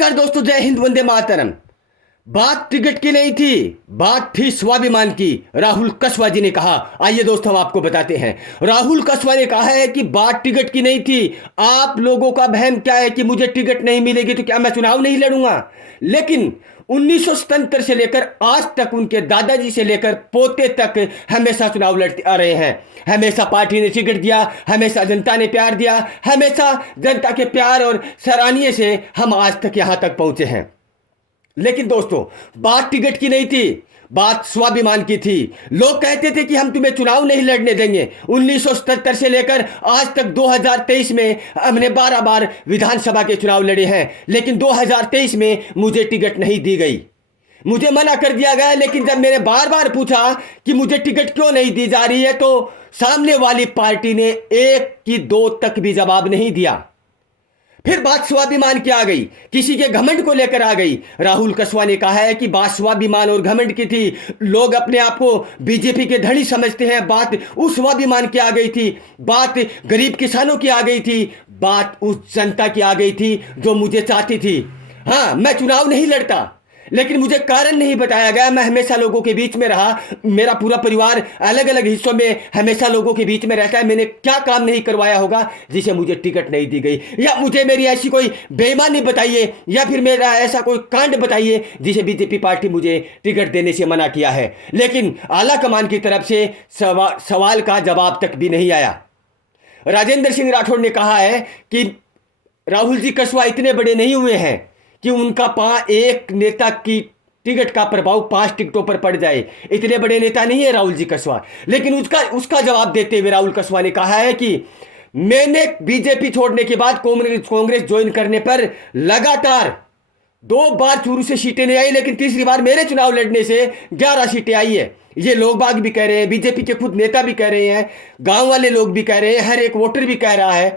नमस्कार दोस्तों, जय हिंद, वंदे मातरम। बात टिकट की नहीं थी, बात थी स्वाभिमान की। राहुल कसवा जी ने कहा। आइए दोस्तों, हम आपको बताते हैं। राहुल कसवा ने कहा है कि बात टिकट की नहीं थी। आप लोगों का वहम क्या है कि मुझे टिकट नहीं मिलेगी तो क्या मैं चुनाव नहीं लड़ूंगा। लेकिन 1977 से लेकर आज तक उनके दादाजी से लेकर पोते तक हमेशा चुनाव लड़ते आ रहे हैं। हमेशा पार्टी ने टिकट दिया, हमेशा जनता ने प्यार दिया, हमेशा जनता के प्यार और सराहनीय से हम आज तक यहां तक पहुंचे हैं। लेकिन दोस्तों, बात टिकट की नहीं थी, बात स्वाभिमान की थी। लोग कहते थे कि हम तुम्हें चुनाव नहीं लड़ने देंगे। 1977 से लेकर आज तक 2023 में हमने 12 बार विधानसभा के चुनाव लड़े हैं, लेकिन 2023 में मुझे टिकट नहीं दी गई, मुझे मना कर दिया गया। लेकिन जब मैंने बार बार पूछा कि मुझे टिकट क्यों नहीं दी जा रही है, तो सामने वाली पार्टी ने एक की दो तक भी जवाब नहीं दिया। फिर बात स्वाभिमान की आ गई, किसी के घमंड को लेकर आ गई। राहुल कसवा ने कहा है कि बात स्वाभिमान और घमंड की थी। लोग अपने आप को बीजेपी के धड़ी समझते हैं। बात उस स्वाभिमान की आ गई थी, बात गरीब किसानों की आ गई थी, बात उस जनता की आ गई थी जो मुझे चाहती थी। हाँ, मैं चुनाव नहीं लड़ता, लेकिन मुझे कारण नहीं बताया गया। मैं हमेशा लोगों के बीच में रहा, मेरा पूरा परिवार अलग अलग हिस्सों में हमेशा लोगों के बीच में रहता है। मैंने क्या काम नहीं करवाया होगा जिसे मुझे टिकट नहीं दी गई, या मुझे मेरी ऐसी कोई बेईमानी बताइए, या फिर मेरा ऐसा कोई कांड बताइए जिसे बीजेपी पार्टी मुझे टिकट देने से मना किया है। लेकिन आला कमान की तरफ से सवाल का जवाब तक भी नहीं आया। राजेंद्र सिंह राठौड़ ने कहा है कि राहुल जी कसवा इतने बड़े नहीं हुए हैं कि उनका एक नेता की टिकट का प्रभाव 5 टिकटों पर पड़ जाए। इतने बड़े नेता नहीं है राहुल जी कसवा। लेकिन उसका जवाब देते हुए राहुल कसवा ने कहा है कि मैंने बीजेपी छोड़ने के बाद कांग्रेस ज्वाइन करने पर लगातार 2 बार चूरू से सीटें नहीं आई, लेकिन तीसरी बार मेरे चुनाव लड़ने से 11 सीटें आई है। ये लोग बाग भी कह रहे हैं, बीजेपी के खुद नेता भी कह रहे हैं, गांव वाले लोग भी कह रहे हैं, हर एक वोटर भी कह रहा है।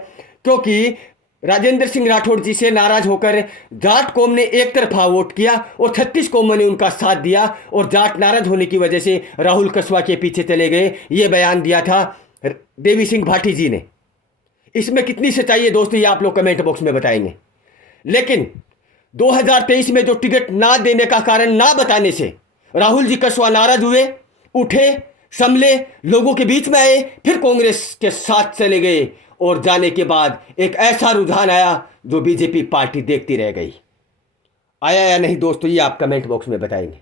क्योंकि राजेंद्र सिंह राठौड़ जी से नाराज होकर जाट कौम ने एक तरफा वोट किया और 36 कौमों ने उनका साथ दिया, और जाट नाराज होने की वजह से राहुल कसवा के पीछे चले गए। ये बयान दिया था देवी सिंह भाटी जी ने। इसमें कितनी सच्चाई है दोस्तों, ये आप लोग कमेंट बॉक्स में बताएंगे। लेकिन 2023 में जो टिकट ना देने का कारण ना बताने से राहुल जी कसवा नाराज हुए, उठे, संभले, लोगों के बीच में आए, फिर कांग्रेस के साथ चले गए, और जाने के बाद एक ऐसा रुझान आया जो बीजेपी पार्टी देखती रह गई। आया या नहीं दोस्तों, ये आप कमेंट बॉक्स में बताएंगे।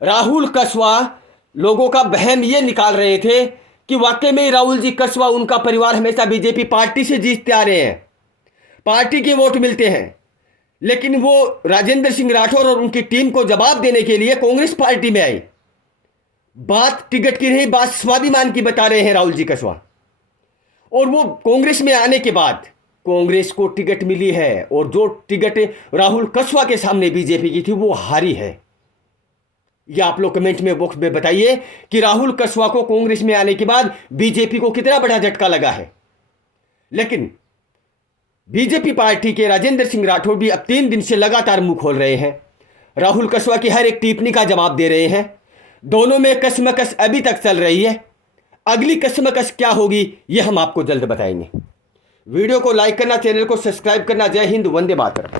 राहुल कसवा लोगों का वहम ये निकाल रहे थे कि वाकई में राहुल जी कसवा, उनका परिवार हमेशा बीजेपी पार्टी से जीतते आ रहे हैं, पार्टी के वोट मिलते हैं। लेकिन वो राजेंद्र सिंह राठौर और उनकी टीम को जवाब देने के लिए कांग्रेस पार्टी में आई। बात टिकट की नहीं, बात स्वाभिमान की बता रहे हैं राहुल जी कसवा। और वो कांग्रेस में आने के बाद कांग्रेस को टिकट मिली है, और जो टिकट राहुल कसवा के सामने बीजेपी की थी वो हारी है। ये आप लोग कमेंट में बॉक्स में बताइए कि राहुल कसवा को कांग्रेस में आने के बाद बीजेपी को कितना बड़ा झटका लगा है। लेकिन बीजेपी पार्टी के राजेंद्र सिंह राठौड़ भी अब 3 दिन से लगातार मुंह खोल रहे हैं, राहुल कसवा की हर एक टिप्पणी का जवाब दे रहे हैं। दोनों में कसमकस अभी तक चल रही है। अगली कसमकस क्या होगी ये हम आपको जल्द बताएंगे। वीडियो को लाइक करना, चैनल को सब्सक्राइब करना। जय हिंद, वंदे मातरम।